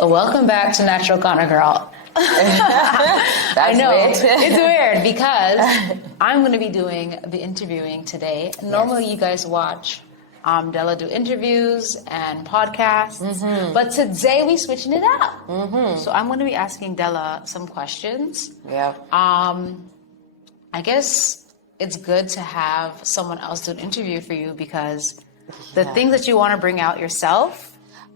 Welcome back to Natural Ghana Girl. I know, weird. It's weird because I'm going to be doing the interviewing today. Normally you guys watch Dela do interviews and podcasts, but today we switching it up. So I'm going to be asking Dela some questions. Yeah. I guess it's good to have someone else do an interview for you because the things that you want to bring out yourself,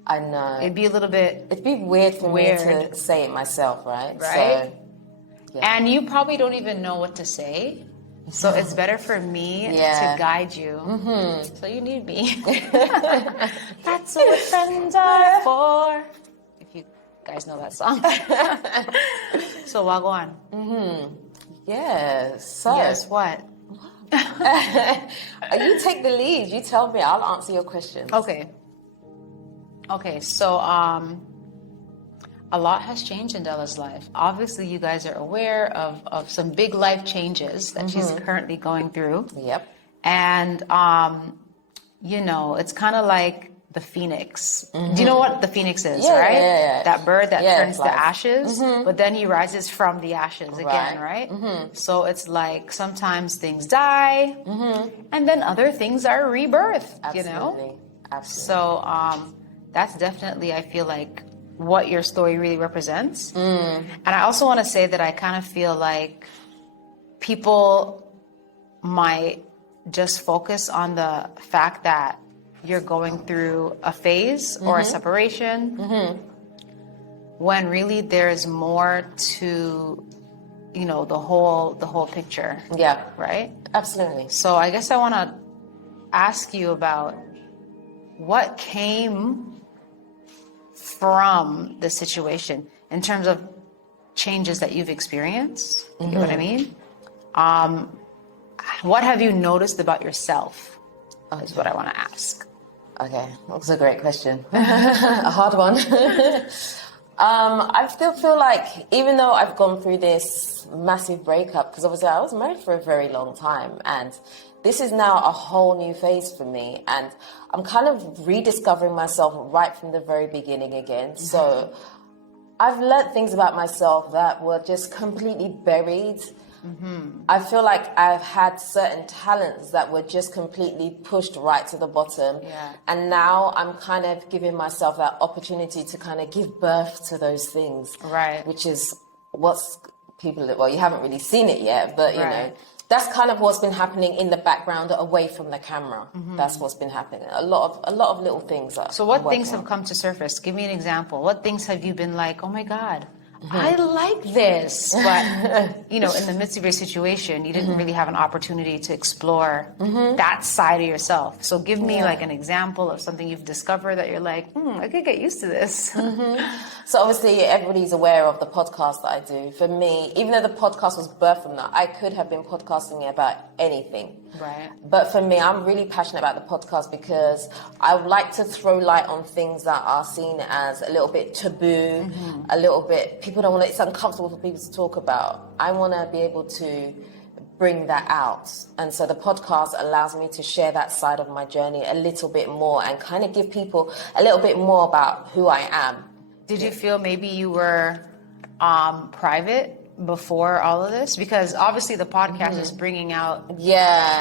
I know. it'd be a little bit It'd be weird for me to say it myself, right? Right? So, And you probably don't even know what to say. So it's better for me to guide you. So you need me. That's what friends are for. If you guys know that song. So Wagwan. Yeah. So Yes, what? you take the lead. You tell me. I'll answer your questions. Okay, so a lot has changed in Dela's life. Obviously, you guys are aware of some big life changes that she's currently going through. Yep. And, it's kind of like the phoenix. Do you know what the phoenix is, right? Yeah. That bird that turns to like, ashes, but then he rises from the ashes again, right? So it's like sometimes things die, and then other things are rebirthed, Absolutely. So that's definitely, I feel like, what your story really represents. And I also want to say that I kind of feel like people might just focus on the fact that you're going through a phase or a separation when really there's more to, the whole picture. Yeah. Right? Absolutely. So I guess I want to ask you about what came from the situation in terms of changes that you've experienced. You know what I mean? What have you noticed about yourself is what I want to ask. Okay, that's a great question. A hard one. I still feel like even though I've gone through this massive breakup, because obviously I was married for a very long time, and this is now a whole new phase for me, and I'm kind of rediscovering myself right from the very beginning again. So I've learnt things about myself that were just completely buried. I feel like I've had certain talents that were just completely pushed right to the bottom. And now I'm kind of giving myself that opportunity to kind of give birth to those things. Right. Which is what's well, you haven't really seen it yet, but you know, that's kind of what's been happening in the background away from the camera. That's what's been happening. A lot of little things. So what things have come to surface? Give me an example. What things have you been like, oh my God, I like this, but in the midst of your situation, you didn't really have an opportunity to explore that side of yourself. So give me like an example of something you've discovered that you're like, I could get used to this. So obviously everybody's aware of the podcast that I do. For me, even though the podcast was birthed from that, I could have been podcasting about anything. Right. But for me, I'm really passionate about the podcast because I would like to throw light on things that are seen as a little bit taboo, a little bit, people don't want to, it's uncomfortable for people to talk about. I want to be able to bring that out. And so the podcast allows me to share that side of my journey a little bit more and kind of give people a little bit more about who I am. Did you feel maybe you were private before all of this? Because obviously the podcast is bringing out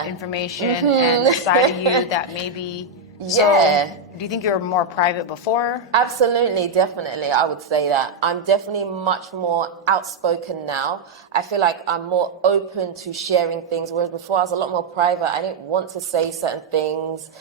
information and the side of you that maybe... So, do you think you were more private before? Absolutely, definitely. I would say that. I'm definitely much more outspoken now. I feel like I'm more open to sharing things, whereas before I was a lot more private. I didn't want to say certain things.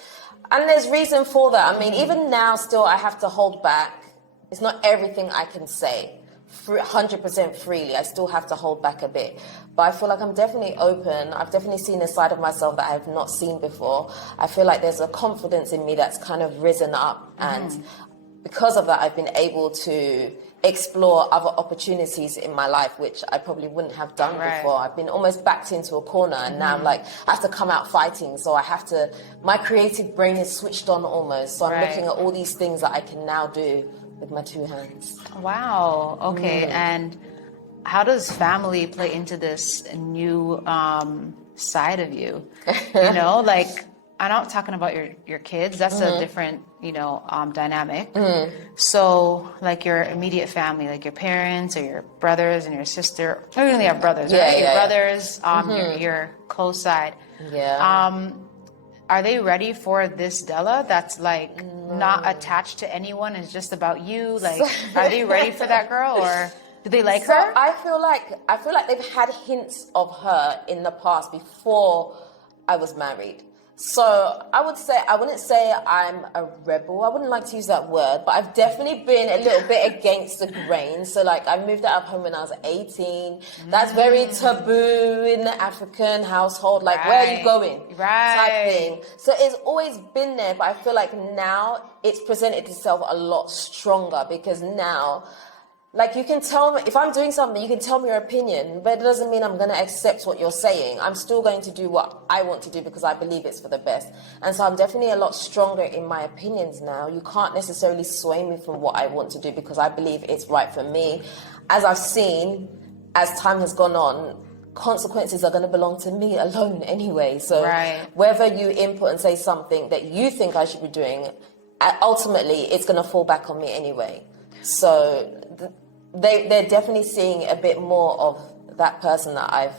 And there's reason for that. I mean, even now still I have to hold back. It's not everything I can say 100% freely. I still have to hold back a bit. But I feel like I'm definitely open. I've definitely seen a side of myself that I have not seen before. I feel like there's a confidence in me that's kind of risen up. And because of that, I've been able to explore other opportunities in my life, which I probably wouldn't have done before. I've been almost backed into a corner, and now I'm like, I have to come out fighting. So I have to, my creative brain is switched on almost. So I'm looking at all these things that I can now do with my two hands. Wow. Okay. And how does family play into this new side of you? Like I'm not talking about your kids. That's a different, dynamic. So like your immediate family, like your parents or your brothers and your sister. Oh, you only have brothers, right? Your brothers, your close side. Yeah. Are they ready for this Dela that's like not attached to anyone? It's just about you. Like, are they ready for that girl, or do they like her? I feel like they've had hints of her in the past before I was married. So I wouldn't say I'm a rebel. I wouldn't like to use that word, but I've definitely been a little bit against the grain. So like I moved out of home when I was 18. That's very taboo in the African household. Like, where are you going? Type thing. So it's always been there, but I feel like now it's presented itself a lot stronger because now, like, you can tell me, if I'm doing something, you can tell me your opinion, but it doesn't mean I'm going to accept what you're saying. I'm still going to do what I want to do because I believe it's for the best. And so I'm definitely a lot stronger in my opinions now. You can't necessarily sway me from what I want to do because I believe it's right for me. As I've seen, as time has gone on, consequences are going to belong to me alone anyway. So whether you input and say something that you think I should be doing, ultimately it's going to fall back on me anyway. So they're definitely seeing a bit more of that person that I've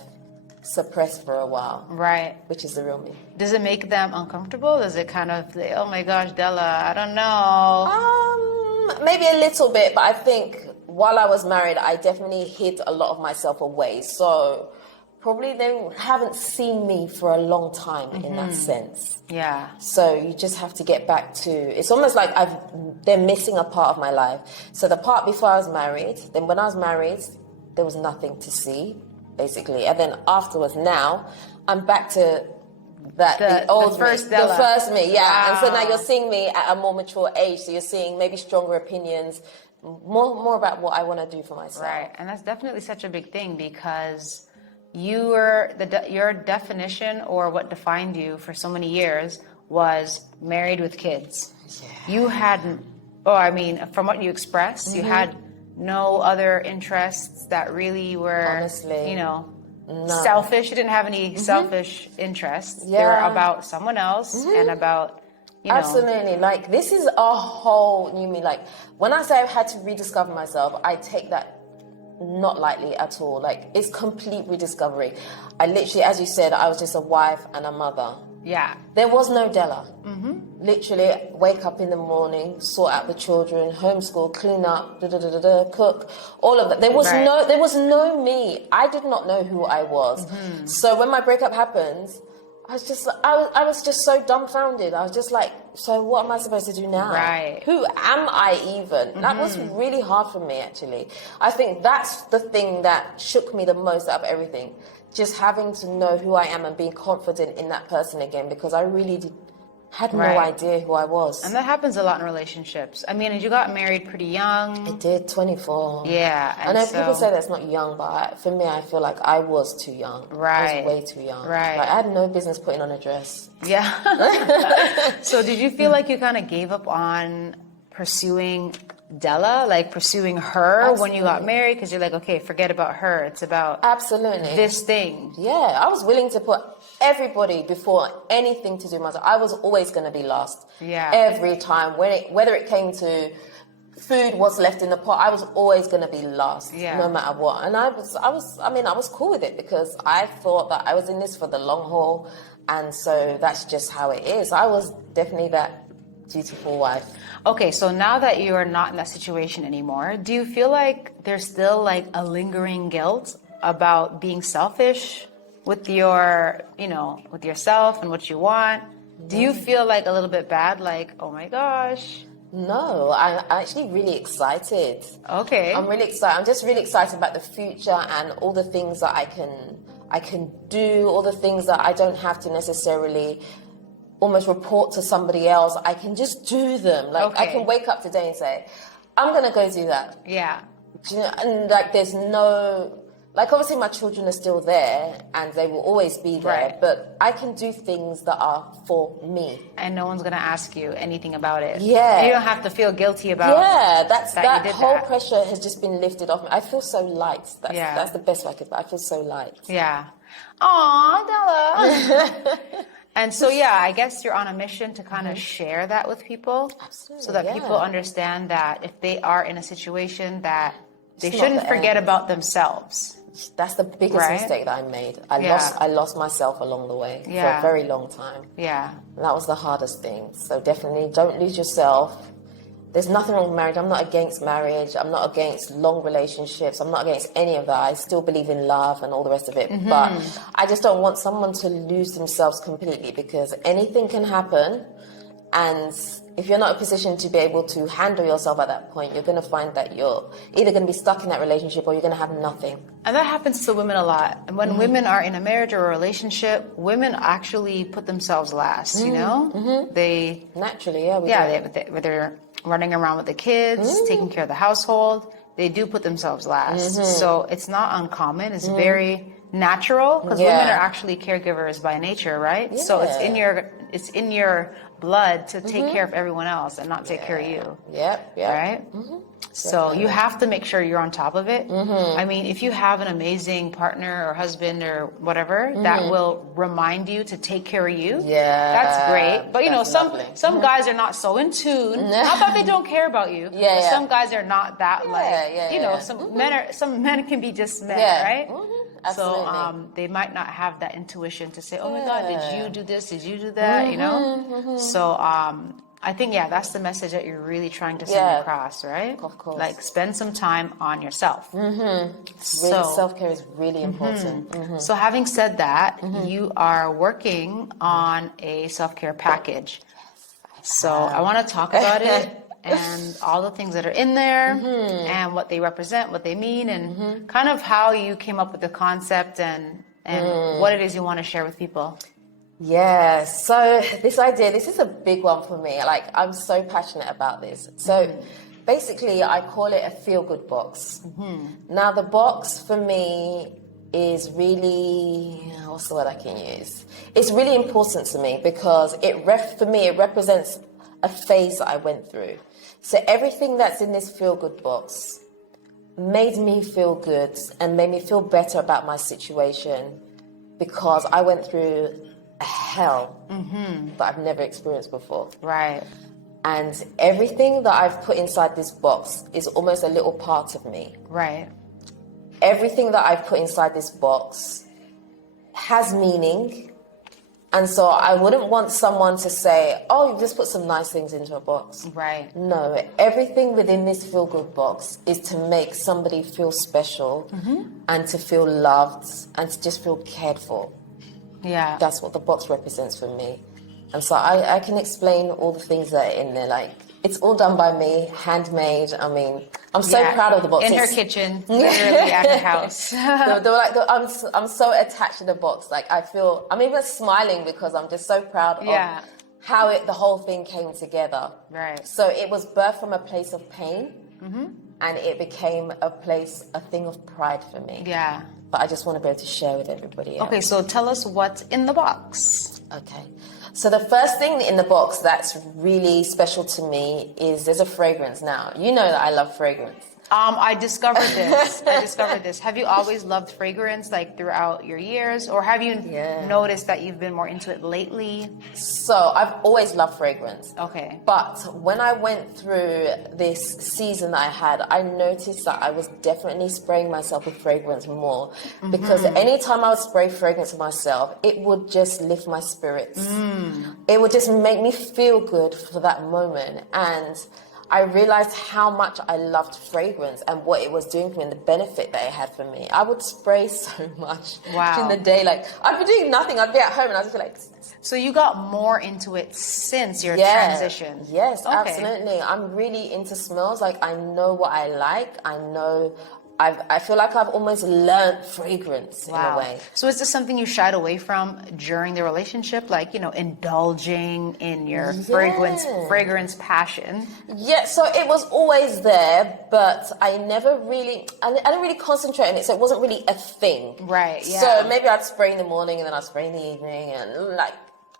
suppressed for a while. Right. Which is the real me. Does it make them uncomfortable? Does it kind of say, oh my gosh, Dela, I don't know? Maybe a little bit, but I think while I was married, I definitely hid a lot of myself away. So probably they haven't seen me for a long time in that sense. Yeah. So you just have to get back to, it's almost like they're missing a part of my life. So the part before I was married, then when I was married, there was nothing to see, basically. And then afterwards, now, I'm back to the old first me, Dela. the first me, yeah. Wow. And so now you're seeing me at a more mature age. So you're seeing maybe stronger opinions, more about what I want to do for myself. Right. And that's definitely such a big thing because your definition or what defined you for so many years was married with kids. Yeah. You hadn't, from what you expressed, you had no other interests that really were, honestly, selfish. You didn't have any selfish interests. Yeah. They were about someone else and about, Absolutely. Like, this is a whole new me. Like, when I say I've had to rediscover myself, I take that not lightly at all. Like, it's complete rediscovery. I literally, as you said, I was just a wife and a mother. Yeah. There was no Dela. Literally, wake up in the morning, sort out the children, homeschool, clean up, cook, all of that. There was no me. I did not know who I was. So when my breakup happened, I was just so dumbfounded. I was just like, so what am I supposed to do now? Right. Who am I even? That was really hard for me, actually. I think that's the thing that shook me the most out of everything. Just having to know who I am and being confident in that person again, because I really had no idea who I was. And that happens a lot in relationships. I mean, you got married pretty young. I did, 24. Yeah. I know people say that's not young, but for me, I feel like I was too young. Right. I was way too young. Right. Like, I had no business putting on a dress. Yeah. So did you feel like you kind of gave up on pursuing Dela, like pursuing her when you got married? Because you're like, okay, forget about her. It's about this thing. Yeah, I was willing to put everybody before anything to do with myself. I was always going to be last. Yeah. Every time, whether it came to food, what's left in the pot, I was always going to be last, no matter what. And I was cool with it because I thought that I was in this for the long haul, and so that's just how it is. I was definitely that dutiful wife. Okay, so now that you are not in that situation anymore, do you feel like there's still like a lingering guilt about being selfish with your, with yourself and what you want? Do you feel like a little bit bad, like, oh my gosh? No, I'm actually really excited. Okay. I'm really excited. I'm just really excited about the future and all the things that I can do, all the things that I don't have to necessarily almost report to somebody else. I can just do them. Like, I can wake up today and say, I'm going to go do that. Yeah. Do you know? And like, there's no, like, obviously my children are still there and they will always be there, but I can do things that are for me. And no one's going to ask you anything about it. Yeah. And you don't have to feel guilty about that whole pressure has just been lifted off me. I feel so light. That's the best way I could, I feel so light. Yeah. Aw, Dela. And so, yeah, I guess you're on a mission to kind of share that with people. Absolutely, so that yeah. people understand that if they are in a situation that they It's not shouldn't the forget end. about themselves. That's the biggest Right? mistake that I made. Yeah. I lost myself along the way for Yeah. a very long time. Yeah. And that was the hardest thing. So definitely don't lose yourself. There's nothing wrong with marriage. I'm not against marriage. I'm not against long relationships. I'm not against any of that. I still believe in love and all the rest of it. But I just don't want someone to lose themselves completely, because anything can happen. And if you're not in a position to be able to handle yourself at that point, you're going to find that you're either going to be stuck in that relationship or you're going to have nothing. And that happens to women a lot. And when women are in a marriage or a relationship, women actually put themselves last, you know? They Naturally, yeah. they're running around with the kids, taking care of the household, they do put themselves last. So it's not uncommon. It's very natural, because women are actually caregivers by nature, right? Yeah. So it's in your blood to take care of everyone else and not take care of you. Yep. Right? So you have to make sure you're on top of it. I mean, if you have an amazing partner or husband or whatever that will remind you to take care of you, that's great. But you know, some guys are not so in tune. Not that they don't care about you, but some guys are not that some men can be just men, right? Absolutely. So they might not have that intuition to say, oh my God, did you do this? Did you do that? You know? So I think, that's the message that you're really trying to send across, right? Of course. Like, spend some time on yourself. Really, self-care is really important. So having said that, you are working on a self-care package. So I want to talk about it and all the things that are in there and what they represent, what they mean, and kind of how you came up with the concept and what it is you want to share with people. Yeah, so this is a big one for me. Like, I'm so passionate about this. So basically, I call it a feel-good box. Now, the box for me is really, what's the word I can use? It's really important to me because it represents a phase that I went through. So everything that's in this feel-good box made me feel good and made me feel better about my situation, because I went through a hell that I've never experienced before. Right. And everything that I've put inside this box is almost a little part of me. Right. Everything that I've put inside this box has meaning. And so I wouldn't want someone to say, oh, you just put some nice things into a box. Right. No, everything within this feel-good box is to make somebody feel special and to feel loved and to just feel cared for. Yeah. That's what the box represents for me. And so I can explain all the things that are in there. Like, it's all done by me, handmade. I mean, I'm so proud of the box. In her kitchen, literally at her house. I'm so attached to the box. Like, I'm even smiling because I'm just so proud of how the whole thing came together. Right. So it was birthed from a place of pain, and it became a thing of pride for me. Yeah. But I just want to be able to share with everybody else. Okay, so tell us what's in the box. Okay. So the first thing in the box that's really special to me is there's a fragrance. Now, you know that I love fragrance. I discovered this. Have you always loved fragrance, like throughout your years, or have you noticed that you've been more into it lately? So I've always loved fragrance. Okay. But when I went through this season that I had, I noticed that I was definitely spraying myself with fragrance more, because anytime I would spray fragrance on myself, it would just lift my spirits. It would just make me feel good for that moment. And I realized how much I loved fragrance and what it was doing for me and the benefit that it had for me. I would spray so much in the day. Like, I'd be doing nothing. I'd be at home and I'd just be like... So you got more into it since your transition? Yes, absolutely. I'm really into smells. Like, I know what I like. I feel like I've almost learned fragrance in a way. So is this something you shied away from during the relationship? Like, you know, indulging in your fragrance passion? Yeah, so it was always there, but I didn't really concentrate on it, so it wasn't really a thing. Right, yeah. So maybe I'd spray in the morning and then I'd spray in the evening, and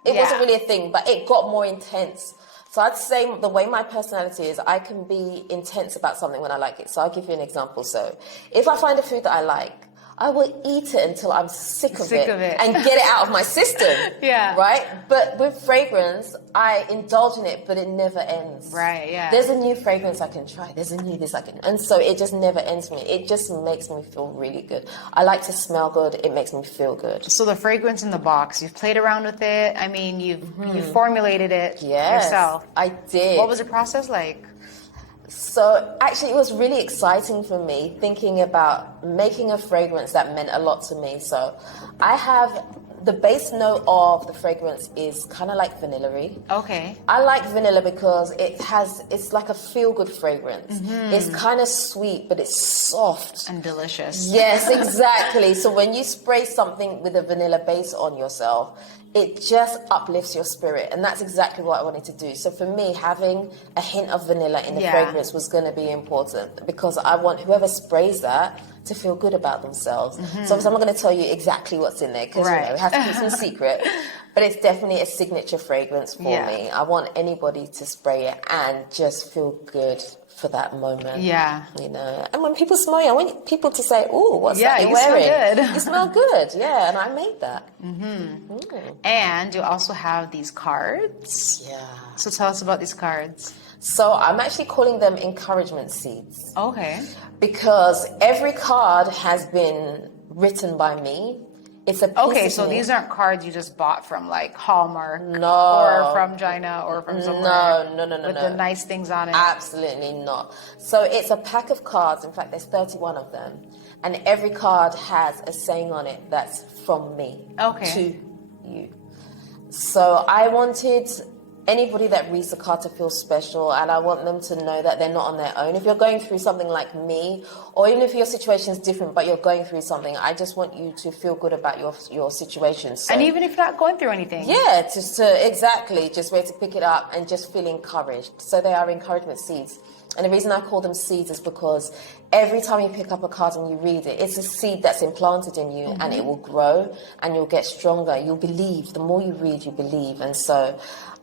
it wasn't really a thing, but it got more intense. So I'd say the way my personality is, I can be intense about something when I like it. So I'll give you an example. So if I find a food that I like, I will eat it until I'm sick of it and it. get it out of my system. Yeah. Right? But with fragrance, I indulge in it, but it never ends. Right, yeah. There's a new fragrance I can try. There's a new this I can... And so it just never ends for me. It just makes me feel really good. I like to smell good. It makes me feel good. So the fragrance in the box, you've played around with it. I mean, you formulated it yourself. I did. What was the process like? So actually, it was really exciting for me thinking about making a fragrance that meant a lot to me. So I have the base note of the fragrance is kind of like vanilla-y. Okay. I like vanilla because it's like a feel-good fragrance. It's kind of sweet, but it's soft. And delicious. Yes, exactly. So when you spray something with a vanilla base on yourself, it just uplifts your spirit. And that's exactly what I wanted to do. So for me, having a hint of vanilla in the fragrance was going to be important because I want whoever sprays that to feel good about themselves. So obviously I'm not going to tell you exactly what's in there because you know, it has to keep some secret. But it's definitely a signature fragrance for me. I want anybody to spray it and just feel good for that moment. Yeah. You know, and when people smell you, I want people to say, "Ooh, what's that you're you wearing?" Smell good. You smell good. Yeah, and I made that. And you also have these cards. Yeah. So tell us about these cards. So I'm actually calling them encouragement seeds. Okay. Because every card has been written by me. It's a piece so of me. these aren't cards you just bought from like Hallmark No. or from China or from somewhere. No. With the nice things on it. Absolutely not. So it's a pack of cards. In fact, there's 31 of them. And every card has a saying on it that's from me to you. So I wanted anybody that reads the card to feel special, and I want them to know that they're not on their own. If you're going through something like me, or even if your situation is different but you're going through something, I just want you to feel good about your situation. So, and even if you're not going through anything. Yeah, just ready to pick it up and just feel encouraged. So they are encouragement seeds. And the reason I call them seeds is because every time you pick up a card and you read it, it's a seed that's implanted in you and it will grow and you'll get stronger. You'll believe. The more you read, you believe. And so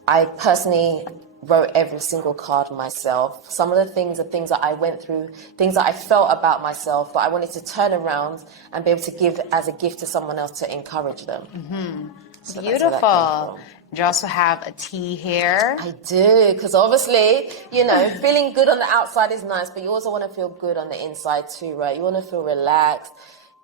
I personally wrote every single card myself. Some of the things are things that I went through, things that I felt about myself, but I wanted to turn around and be able to give as a gift to someone else to encourage them. So beautiful. You also have a tea here. I do, because obviously, you know, feeling good on the outside is nice, but you also want to feel good on the inside too, right? You want to feel relaxed.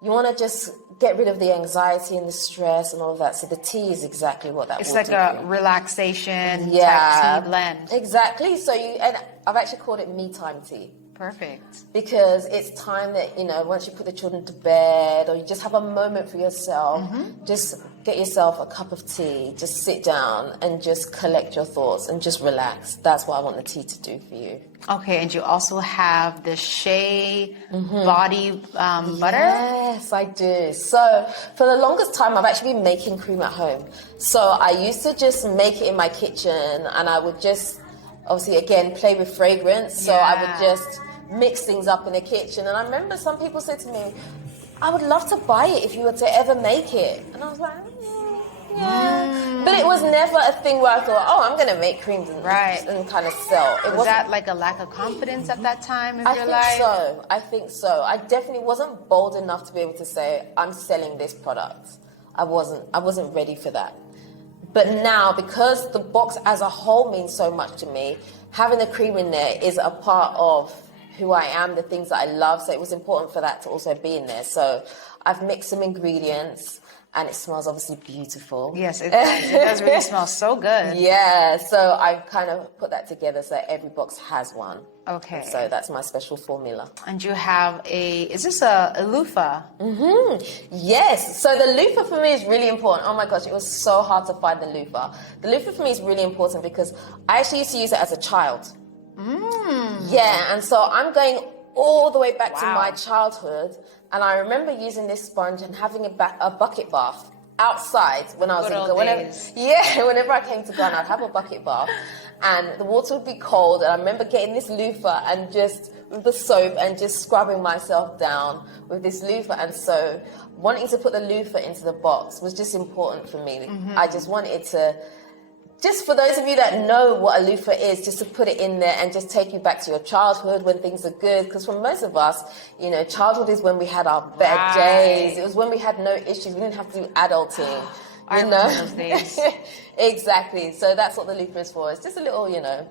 You want to just get rid of the anxiety and the stress and all of that. So the tea is exactly what that will do. It's like a relaxation type tea blend. Exactly. So and I've actually called it me time tea. Perfect. Because it's time that, you know, once you put the children to bed or you just have a moment for yourself, just get yourself a cup of tea, just sit down and just collect your thoughts and just relax. That's what I want the tea to do for you. Okay, and you also have the shea body butter? Yes, I do. So for the longest time, I've actually been making cream at home. So I used to just make it in my kitchen and I would just, obviously, again, play with fragrance. So I would just mix things up in the kitchen. And I remember some people said to me, I would love to buy it if you were to ever make it. And I was like, yeah. But it was never a thing where I thought, oh, I'm going to make creams and kind of sell. Was that like a lack of confidence at that time in your life? I think so. I definitely wasn't bold enough to be able to say, I'm selling this product. I wasn't ready for that. But now, because the box as a whole means so much to me, having the cream in there is a part of who I am, the things that I love. So it was important for that to also be in there. So I've mixed some ingredients and it smells obviously beautiful. Yes, it does. It does really smell so good. Yeah, so I've kind of put that together so every box has one. Okay. So that's my special formula. And you have is this a loofah? Yes. So the loofah for me is really important. Oh my gosh, it was so hard to find the loofah. The loofah for me is really important because I actually used to use it as a child. Yeah, and so I'm going all the way back to my childhood, and I remember using this sponge and having a bucket bath outside when I was whenever I came to Ghana, I'd have a bucket bath, and the water would be cold, and I remember getting this loofah and just with the soap and just scrubbing myself down with this loofah, and so wanting to put the loofah into the box was just important for me. I just wanted to just for those of you that know what a loofah is, just to put it in there and just take you back to your childhood when things are good. Because for most of us, you know, childhood is when we had our better days. It was when we had no issues. We didn't have to do adulting. I remember those days. Exactly. So that's what the loofah is for. It's just a little, you know,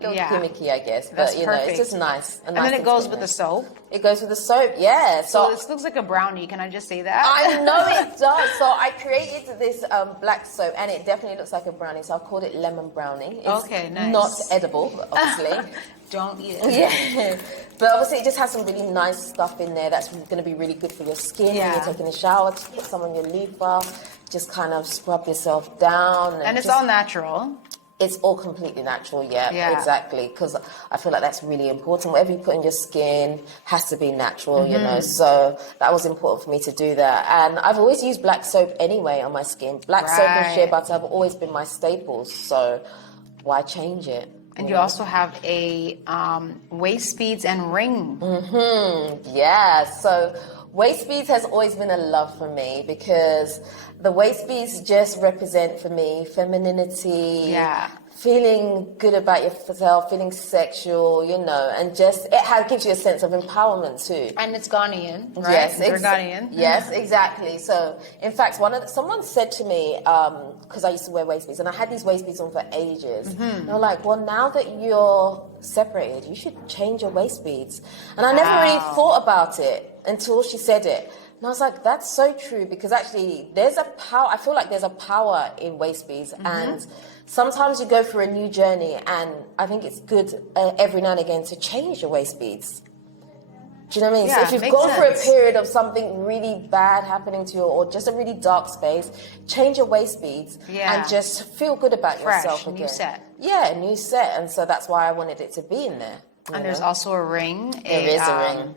gimmicky, I guess. That's but, you know, perfect. it's just nice. And then it goes with the soap. It goes with the soap, yeah. So this looks like a brownie. Can I just say that? I know it does. So I created this black soap, and it definitely looks like a brownie. So I've called it lemon brownie. It's nice. Not edible, obviously. Don't eat it. Yeah. But obviously it just has some really nice stuff in there that's going to be really good for your skin when you're taking a shower. Just put some on your loofah. Just kind of scrub yourself down. And it's all natural. It's all completely natural, yeah. Exactly. Because I feel like that's really important. Whatever you put in your skin has to be natural, you know. So that was important for me to do that. And I've always used black soap anyway on my skin. Black soap and shea butter have always been my staples. So why change it? And you also have a waist beads and ring. Yeah. So waist beads has always been a love for me because the waist beads just represent for me femininity, feeling good about yourself, feeling sexual, you know, and just gives you a sense of empowerment too. And it's Ghanaian, right? Yes, they're Ghanaian. Yes, exactly. So, in fact, someone said to me, because I used to wear waist beads, and I had these waist beads on for ages. And they're like, well, now that you're separated, you should change your waist beads. And I never really thought about it until she said it. And I was like, that's so true, because actually there's a power, I feel like there's a power in waist beads, and sometimes you go through a new journey, and I think it's good every now and again to change your waist beads. Do you know what I mean? Yeah, so if you've gone through a period of something really bad happening to you, or just a really dark space, change your waist beads and just feel good about yourself again. New set. Yeah, a new set. And so that's why I wanted it to be in there. And there's also a ring. There is a ring.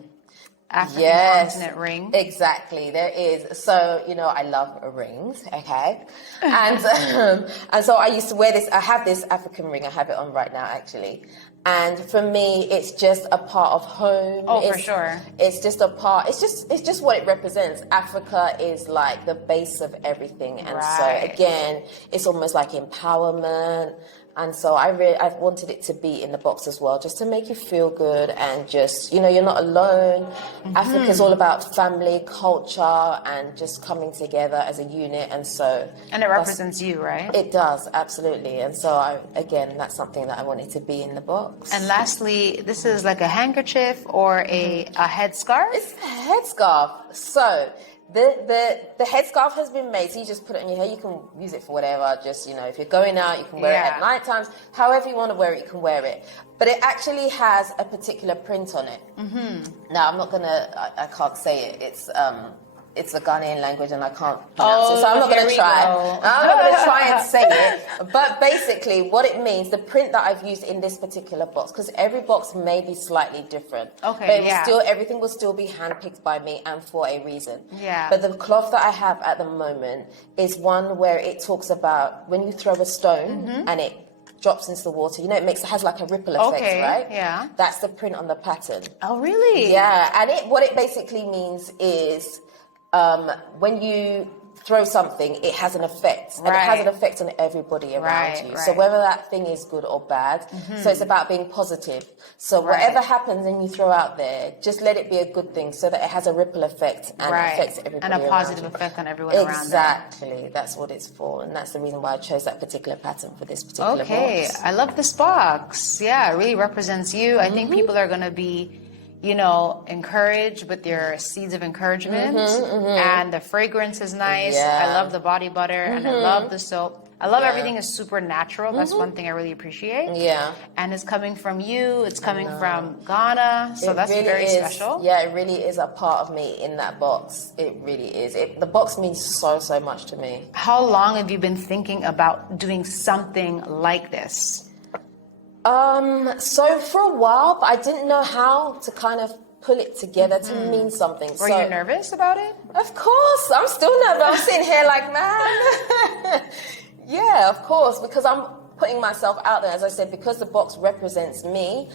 African continent ring. Exactly, there is. So, you know, I love rings, okay? And so I used to wear this. I have this African ring. I have it on right now, actually. And for me, it's just a part of home. Oh, for sure. It's just a part. It's just what it represents. Africa is like the base of everything. And so, again, it's almost like empowerment. And so I wanted it to be in the box as well, just to make you feel good and just, you know, you're not alone. Africa's all about family, culture, and just coming together as a unit. And so... And it represents you, right? It does, absolutely. And so, again, that's something that I wanted to be in the box. And lastly, this is like a handkerchief or a headscarf? It's a headscarf. So... The headscarf has been made, so you just put it on your hair. You can use it for whatever. Just, you know, if you're going out, you can wear it at night times. However you want to wear it, you can wear it. But it actually has a particular print on it. Now, I can't say it. It's a Ghanaian language and I can't pronounce it, so I'm not going to try. I'm not going to try and say it. But basically, what it means, the print that I've used in this particular box, because every box may be slightly different. Okay, but everything will still be handpicked by me and for a reason. Yeah. But the cloth that I have at the moment is one where it talks about when you throw a stone and it drops into the water, you know, it has like a ripple effect, right? Yeah. That's the print on the pattern. Oh, really? Yeah, and what it basically means is when you throw something, it has an effect. And it has an effect on everybody around you. So whether that thing is good or bad. So it's about being positive. So whatever happens and you throw out there, just let it be a good thing so that it has a ripple effect and affects everybody and a positive around effect on everyone around them. Exactly. That's what it's for. And that's the reason why I chose that particular pattern for this particular box. I love this box. Yeah, it really represents you. I think people are going to be, you know, encouraged with your seeds of encouragement. And the fragrance is nice. I love the body butter and I love the soap. I love everything is super natural. That's one thing I really appreciate. Yeah. And it's coming from you. It's coming from Ghana. So that's really very special. Yeah, it really is a part of me in that box. It really is. The box means so, so much to me. How long have you been thinking about doing something like this? So for a while, but I didn't know how to kind of pull it together to mean something. Were you nervous about it? Of course. I'm still nervous. I'm sitting here like, man. Yeah, of course, because I'm putting myself out there, as I said, because the box represents me.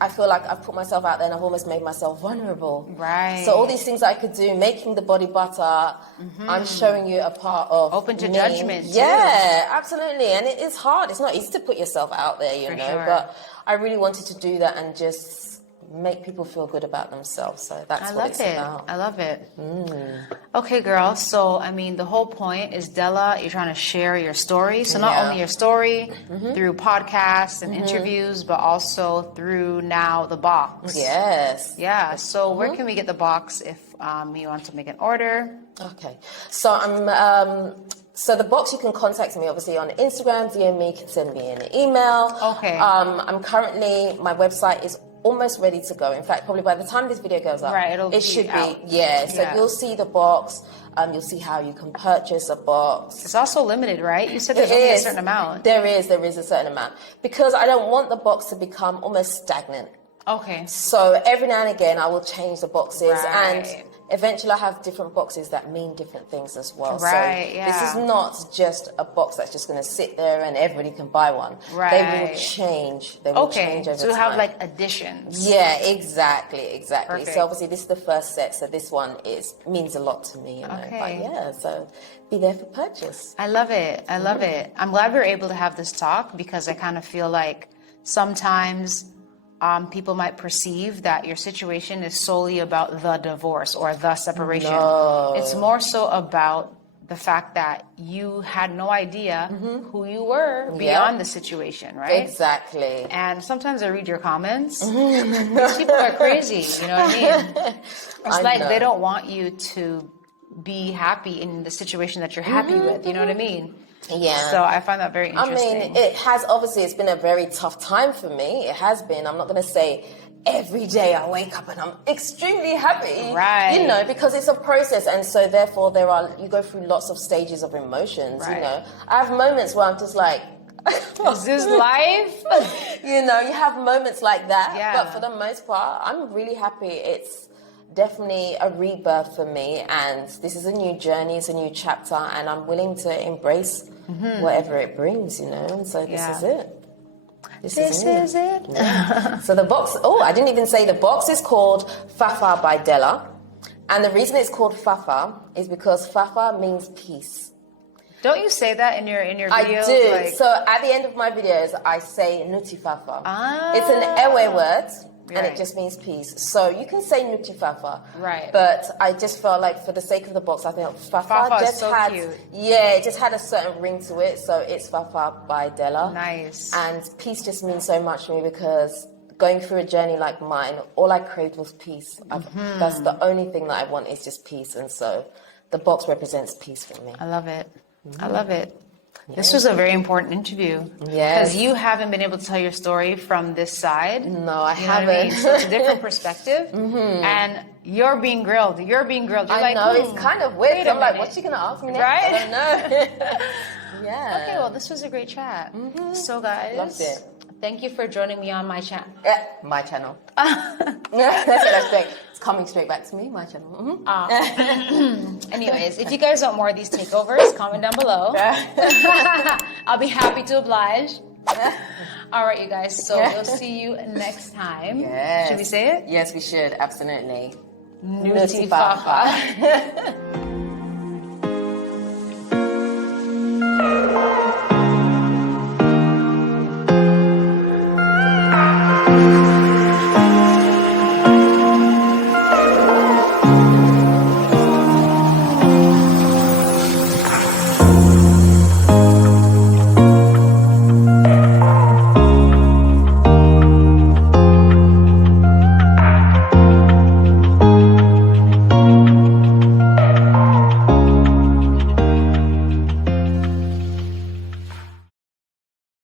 I feel like I've put myself out there and I've almost made myself vulnerable. Right. So all these things I could do, making the body butter, I'm showing you a part of Open to me. judgment, too. Yeah, absolutely. And it is hard. It's not easy to put yourself out there, you For know. sure. But I really wanted to do that and just make people feel good about themselves. So that's what it's about. I love it. Okay, girl. So, I mean, the whole point is, Dela, you're trying to share your story. So not only your story through podcasts and interviews, but also through now the box. Yes. Yeah. So where can we get the box if you want to make an order? Okay. So so the box, you can contact me obviously on Instagram, DM me, you can send me an email. Okay. I'm currently, my website is almost ready to go. In fact, probably by the time this video goes up, Right, should out. be. Yeah. So you'll see the box. You'll see how you can purchase a box. It's also limited, right? You said there's only a certain amount. There is a certain amount, because I don't want the box to become almost stagnant. Okay. So every now and again, I will change the boxes, Right. and eventually I have different boxes that mean different things as well. Right, So yeah. this is not just a box that's just going to sit there and everybody can buy one. Right. They will change. They will Okay. change over So you time. have like additions. Yeah, exactly. Perfect. So obviously this is the first set, so this one means a lot to me, you know. Okay. But yeah, so be there for purchase. I love it. I love it. I'm glad we were able to have this talk, because I kind of feel like sometimes people might perceive that your situation is solely about the divorce or the separation. No. It's more so about the fact that you had no idea who you were beyond the situation, right? Exactly. And sometimes I read your comments. These people are crazy, you know what I mean? It's like they don't want you to be happy in the situation that you're happy with, you know what I mean? Yeah. So I find that very interesting. I mean, it's been a very tough time for me. It has been. I'm not going to say every day I wake up and I'm extremely happy. Right. You know, because it's a process. And so therefore you go through lots of stages of emotions, Right. you know. I have moments where I'm just like, is this life? you know, you have moments like that. Yeah. But for the most part, I'm really happy. It's definitely a rebirth for me. And this is a new journey. It's a new chapter. And I'm willing to embrace whatever it brings, you know. And so this is it. This is it. Yeah. So the box, I didn't even say the box is called Fafa by Dela. And the reason it's called Fafa is because Fafa means peace. Don't you say that in your videos? I do. So at the end of my videos, I say Nuti Fafa. It's an Ewe word. And it just means peace. So you can say Nuti Fafa. Right. But I just felt like for the sake of the box, I think Fafa is just so had, cute. yeah, it just had a certain ring to it. So it's Fafa by Dela. Nice. And peace just means so much to me, because going through a journey like mine, all I craved was peace. That's the only thing that I want, is just peace. And so the box represents peace for me. I love it. I love it. This was a very important interview. Yes. Because you haven't been able to tell your story from this side. No, I You know what I haven't. mean? So it's a different perspective. And you're being grilled. You're being grilled. You're I like, know, it's kind of weird. wait a I'm like, minute. what's she going to ask me next? Right? I don't know. Yeah. Okay, well, this was a great chat. So, guys, Loved it. thank you for joining me on my channel. Yeah, my channel. That's great. It's coming straight back to me, my channel. Anyways, if you guys want more of these takeovers, comment down below. I'll be happy to oblige. All right, you guys. So we'll see you next time. Yes. Should we say it? Yes, we should. Absolutely. Nuti Fafa.